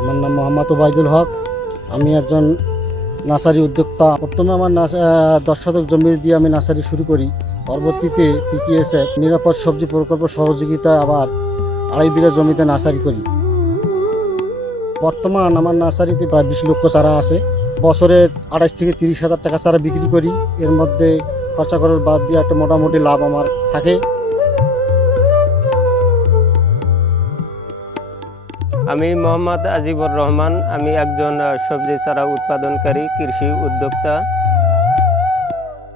আমার নাম মোহাম্মদ ওবায়দুল হক। আমি একজন নার্সারি উদ্যোক্তা। প্রথমে আমার দশ শতক জমি দিয়ে আমি নার্সারি শুরু করি। পরবর্তীতে পিটিএসএফ নিরাপদ সবজি প্রকল্প সহযোগিতা আবার আড়াই বিঘা জমিতে নার্সারি করি। বর্তমান আমার নার্সারিতে প্রায় বিশ লক্ষ চারা আছে। বছরে আঠাশ থেকে তিরিশ হাজার টাকা চারা বিক্রি করি। এর মধ্যে খরচা করার বাদ দিয়ে একটা মোটামুটি লাভ আমার থাকে। আমি মোহাম্মদ আজিবুর রহমান, আমি একজন সবজি চারা উৎপাদনকারী, কৃষি উদ্যোক্তা।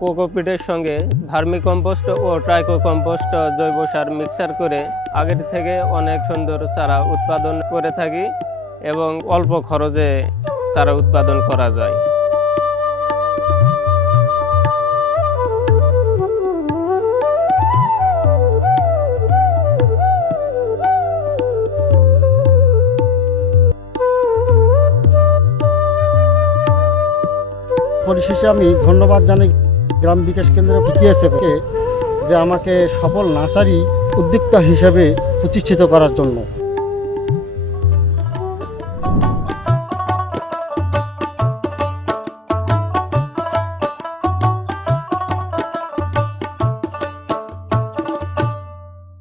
কোকোপিটের সঙ্গে ভার্মি কম্পোস্ট ও ট্রাইকো কম্পোস্ট জৈব সার মিক্সার করে আগের থেকে অনেক সুন্দর চারা উৎপাদন করে থাকি এবং অল্প খরচে চারা উৎপাদন করা যায়। পরিশেষে আমি ধন্যবাদ জানাই গ্রাম বিকাশ কেন্দ্র পিটিএসএফকে যে আমাকে সফল নার্সারি উদ্যোক্তা হিসেবে প্রতিষ্ঠিত করার জন্য।